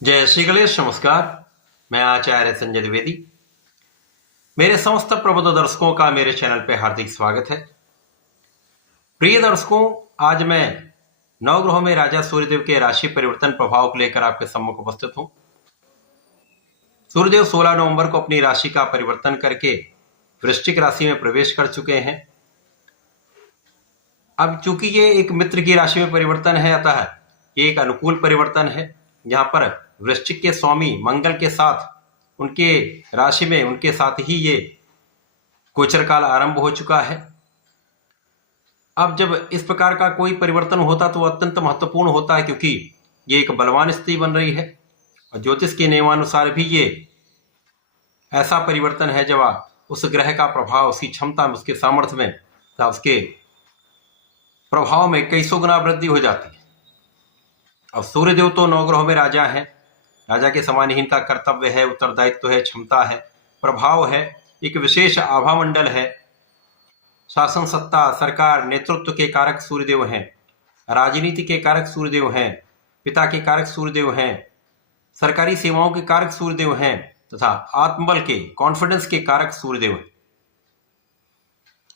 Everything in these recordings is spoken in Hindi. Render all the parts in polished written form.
जय श्री गणेश। नमस्कार। मैं आचार्य संजय द्विवेदी। मेरे समस्त प्रबुद्ध दर्शकों का मेरे चैनल पे हार्दिक स्वागत है। प्रिय दर्शकों, आज मैं नवग्रहों में राजा सूर्यदेव के राशि परिवर्तन प्रभाव को लेकर आपके सम्मुख उपस्थित हूं। सूर्यदेव 16 नवंबर को अपनी राशि का परिवर्तन करके वृश्चिक राशि में प्रवेश कर चुके हैं। अब चूंकि ये एक मित्र की राशि में परिवर्तन है, अतः ये एक अनुकूल परिवर्तन है, जहां पर वृश्चिक के स्वामी मंगल के साथ उनके राशि में उनके साथ ही ये गोचर काल आरंभ हो चुका है। अब जब इस प्रकार का कोई परिवर्तन होता तो अत्यंत महत्वपूर्ण होता है, क्योंकि ये एक बलवान स्थिति बन रही है और ज्योतिष के नियमानुसार भी ये ऐसा परिवर्तन है जब उस ग्रह का प्रभाव, उसकी क्षमता में, उसके सामर्थ्य में, उसके प्रभाव में कई सौ गुना वृद्धि हो जाती है। अब सूर्यदेव तो नवग्रहों में राजा है। राजा के समान ही इनका कर्तव्य है, उत्तरदायित्व है, क्षमता है, प्रभाव है, एक विशेष आभा मंडल है। शासन, सत्ता, सरकार, नेतृत्व के कारक सूर्यदेव हैं, राजनीति के कारक सूर्यदेव हैं, पिता के कारक सूर्यदेव हैं, सरकारी सेवाओं के कारक सूर्यदेव हैं, तथा आत्मबल के, कॉन्फिडेंस के कारक सूर्यदेव हैं।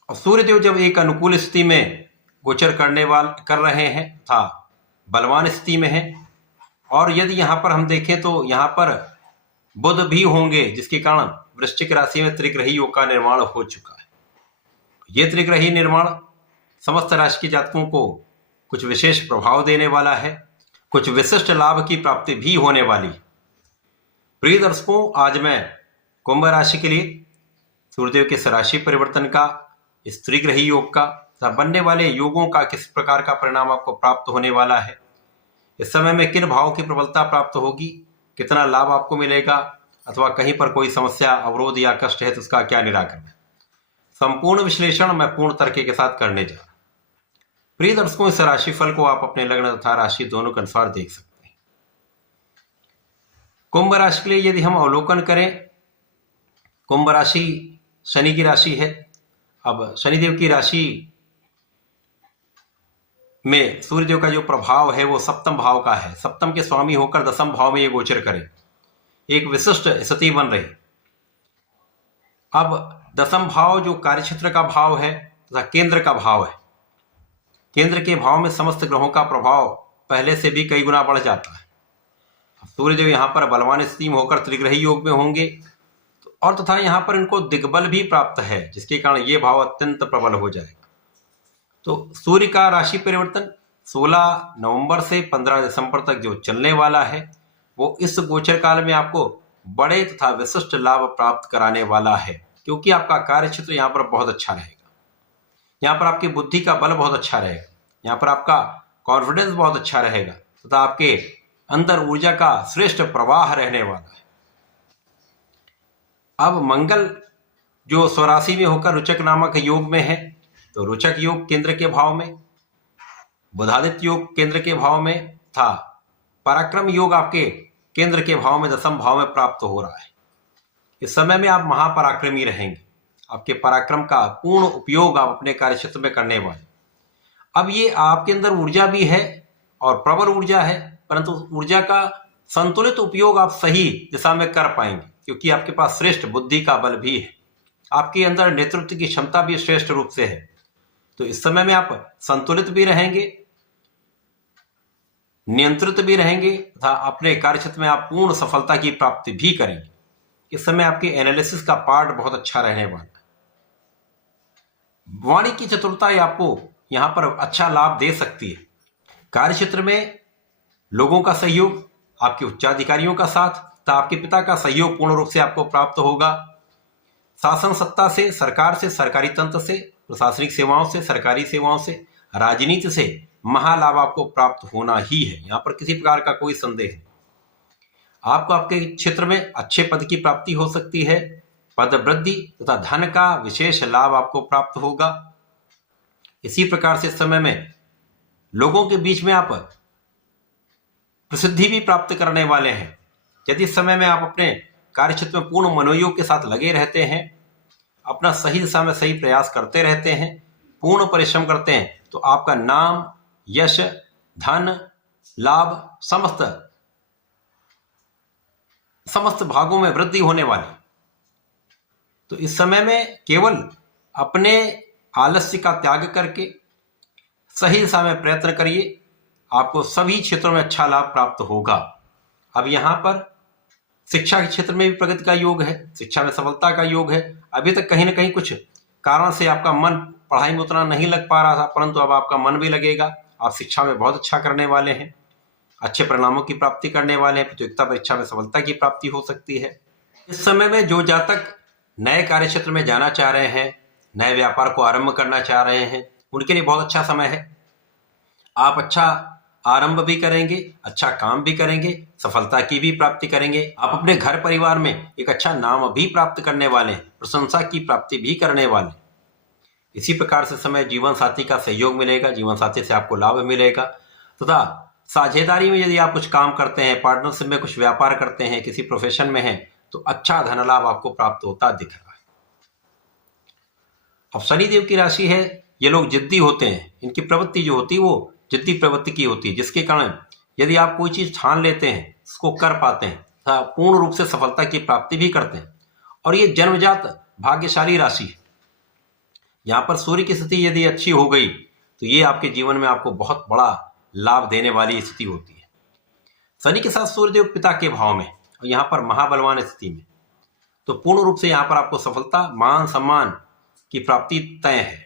और सूर्यदेव जब एक अनुकूल स्थिति में गोचर कर रहे हैं तथा बलवान स्थिति में है, और यदि यहां पर हम देखें तो यहां पर बुध भी होंगे, जिसके कारण वृश्चिक राशि में त्रिग्रही योग का निर्माण हो चुका है। यह त्रिग्रही निर्माण समस्त राशि के जातकों को कुछ विशेष प्रभाव देने वाला है, कुछ विशिष्ट लाभ की प्राप्ति भी होने वाली है। प्रिय दर्शकों, आज मैं कुंभ राशि के लिए सूर्यदेव के राशि परिवर्तन का, इस त्रिग्रही योग का, बनने वाले योगों का किस प्रकार का परिणाम आपको प्राप्त होने वाला है, इस समय में किन भावों की प्रबलता प्राप्त होगी, कितना लाभ आपको मिलेगा, अथवा कहीं पर कोई समस्या, अवरोध या कष्ट है तो उसका क्या निराकरण है, संपूर्ण विश्लेषण मैं पूर्ण तरीके के साथ करने जा रहा हूं। प्रिय दर्शकों, इस राशिफल को आप अपने लग्न तथा राशि दोनों के अनुसार देख सकते हैं। कुंभ राशि के लिए यदि हम अवलोकन करें, कुंभ राशि शनि की राशि है। अब शनिदेव की राशि में सूर्यदेव का जो प्रभाव है वो सप्तम भाव का है। सप्तम के स्वामी होकर दसम भाव में ये गोचर करें, एक विशिष्ट स्थिति बन रही। अब दसम भाव जो कार्यक्षेत्र का भाव है तथा केंद्र का भाव है, केंद्र के भाव में समस्त ग्रहों का प्रभाव पहले से भी कई गुना बढ़ जाता है। सूर्यदेव यहाँ पर बलवान स्थिति में होकर त्रिग्रही योग में होंगे, और तथा यहाँ पर इनको दिग्बल भी प्राप्त है, जिसके कारण ये भाव अत्यंत प्रबल हो जाएगा। तो सूर्य का राशि परिवर्तन 16 नवंबर से 15 दिसंबर तक जो चलने वाला है, वो इस गोचर काल में आपको बड़े तथा विशिष्ट लाभ प्राप्त कराने वाला है, क्योंकि आपका कार्यक्षेत्र यहाँ पर बहुत अच्छा रहेगा। यहाँ पर आपकी बुद्धि का बल बहुत अच्छा रहेगा, यहाँ पर आपका कॉन्फिडेंस बहुत अच्छा रहेगा, तथा आपके अंदर ऊर्जा का श्रेष्ठ प्रवाह रहने वाला है। अब मंगल जो स्वराशि में होकर रुचक नामक योग में है, तो रुचक योग केंद्र के भाव में, बुधादित्य योग केंद्र के भाव में था, पराक्रम योग आपके केंद्र के भाव में, दसम भाव में प्राप्त हो रहा है। इस समय में आप महापराक्रमी रहेंगे, आपके पराक्रम का पूर्ण उपयोग आप अपने कार्यक्षेत्र में करने वाले। अब ये आपके अंदर ऊर्जा भी है और प्रबल ऊर्जा है, परंतु ऊर्जा का संतुलित उपयोग आप सही दिशा में कर पाएंगे, क्योंकि आपके पास श्रेष्ठ बुद्धि का बल भी है, आपके अंदर नेतृत्व की क्षमता भी श्रेष्ठ रूप से है। तो इस समय में आप संतुलित भी रहेंगे, नियंत्रित भी रहेंगे, तथा अपने कार्यक्षेत्र में आप पूर्ण सफलता की प्राप्ति भी करेंगे। इस समय आपके एनालिसिस का पार्ट बहुत अच्छा रहने वाला है। वाणी की चतुरता आपको यहां पर अच्छा लाभ दे सकती है। कार्यक्षेत्र में लोगों का सहयोग, आपके उच्चाधिकारियों का साथ तथा आपके पिता का सहयोग पूर्ण रूप से आपको प्राप्त होगा। शासन सत्ता से, सरकार से, सरकारी तंत्र से, प्रशासनिक सेवाओं से, सरकारी सेवाओं से, राजनीति से महालाभ आपको प्राप्त होना ही है। यहां पर किसी प्रकार का कोई संदेह नहीं। आपको आपके क्षेत्र में अच्छे पद की प्राप्ति हो सकती है, पद वृद्धि तथा धन का विशेष लाभ आपको प्राप्त होगा। इसी प्रकार से समय में लोगों के बीच में आप प्रसिद्धि भी प्राप्त करने वाले हैं। यदि समय में आप अपने कार्यक्षेत्र में पूर्ण मनोयोग के साथ लगे रहते हैं, अपना सही दिशा में सही प्रयास करते रहते हैं, पूर्ण परिश्रम करते हैं, तो आपका नाम, यश, धन, लाभ समस्त समस्त भागों में वृद्धि होने वाली। तो इस समय में केवल अपने आलस्य का त्याग करके सही दिशा में प्रयत्न करिए, आपको सभी क्षेत्रों में अच्छा लाभ प्राप्त होगा। अब यहाँ पर शिक्षा के क्षेत्र में भी प्रगति का योग है, शिक्षा में सफलता का योग है। अभी तक कहीं ना कहीं कुछ कारण से आपका मन पढ़ाई में उतना नहीं लग पा रहा था, परंतु अब आपका मन भी लगेगा। आप शिक्षा में बहुत अच्छा करने वाले हैं, अच्छे परिणामों की प्राप्ति करने वाले हैं, प्रतियोगिता परीक्षा में सफलता की प्राप्ति हो सकती है। इस समय में जो जातक नए कार्य क्षेत्र में जाना चाह रहे हैं, नए व्यापार को आरंभ करना चाह रहे हैं, उनके लिए बहुत अच्छा समय है। आप अच्छा आरंभ भी करेंगे, अच्छा काम भी करेंगे, सफलता की भी प्राप्ति करेंगे। आप अपने घर परिवार में एक अच्छा नाम भी प्राप्त करने वाले हैं, प्रशंसा की प्राप्ति भी करने वाले हैं। इसी प्रकार से समय जीवन साथी का सहयोग मिलेगा, जीवन साथी से आपको लाभ मिलेगा। तथा साझेदारी में यदि आप कुछ काम करते हैं, पार्टनरशिप में कुछ व्यापार करते हैं, किसी प्रोफेशन में हैं, तो अच्छा धन लाभ आपको प्राप्त होता दिख रहा है। अब शनिदेव की राशि है, ये लोग जिद्दी होते हैं, इनकी प्रवृत्ति जो होती है वो जिद्दी प्रवृत्ति की होती है, जिसके कारण यदि आप कोई चीज ठान लेते हैं, उसको कर पाते हैं, तथा पूर्ण रूप से सफलता की प्राप्ति भी करते हैं। और ये जन्मजात भाग्यशाली राशि है। यहाँ पर सूर्य की स्थिति यदि अच्छी हो गई तो ये आपके जीवन में आपको बहुत बड़ा लाभ देने वाली स्थिति होती है। शनि के साथ सूर्यदेव पिता के भाव में और यहाँ पर महाबलवान स्थिति में, तो पूर्ण रूप से यहाँ पर आपको सफलता, मान सम्मान की प्राप्ति तय है।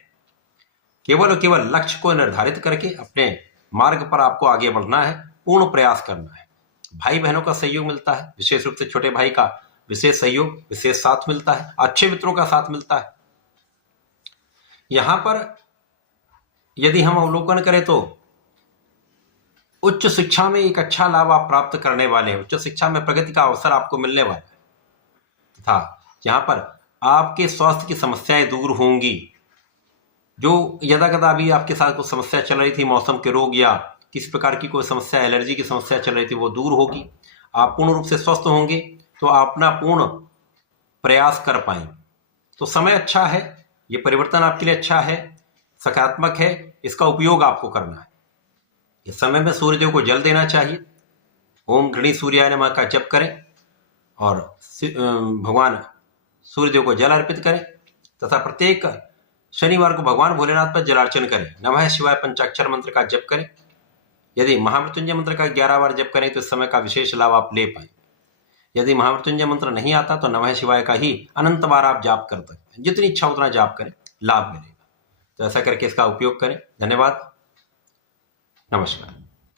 केवल और केवल लक्ष्य को निर्धारित करके अपने मार्ग पर आपको आगे बढ़ना है, पूर्ण प्रयास करना है। भाई बहनों का सहयोग मिलता है, विशेष रूप से छोटे भाई का विशेष सहयोग, विशेष साथ मिलता है, अच्छे मित्रों का साथ मिलता है। यहाँ पर यदि हम अवलोकन करें तो उच्च शिक्षा में एक अच्छा लाभ आप प्राप्त करने वाले हैं, उच्च शिक्षा में प्रगति का अवसर आपको मिलने वाला है। तथा यहाँ पर आपके स्वास्थ्य की समस्याएं दूर होंगी। जो यदा कदा अभी आपके साथ कुछ समस्या चल रही थी, मौसम के रोग या किसी प्रकार की कोई समस्या, एलर्जी की समस्या चल रही थी, वो दूर होगी। आप पूर्ण रूप से स्वस्थ होंगे तो आप अपना पूर्ण प्रयास कर पाएंगे। तो समय अच्छा है, ये परिवर्तन आपके लिए अच्छा है, सकारात्मक है, इसका उपयोग आपको करना है। इस समय में सूर्यदेव को जल देना चाहिए। ओम गृणी सूर्याय नमः का जप करें और भगवान सूर्यदेव को जल अर्पित करें। तथा प्रत्येक शनिवार को भगवान भोलेनाथ पर जलार्चन करें। नमः शिवाय पंचाक्षर मंत्र का जप करें। यदि महामृत्युंजय मंत्र का 11 बार जप करें तो इस समय का विशेष लाभ आप ले पाए। यदि महामृत्युंजय मंत्र नहीं आता तो नमः शिवाय का ही अनंत बार आप जाप कर सकते हैं। जितनी इच्छा उतना जाप करें, लाभ मिलेगा। तो ऐसा करके इसका उपयोग करें। धन्यवाद, नमस्कार।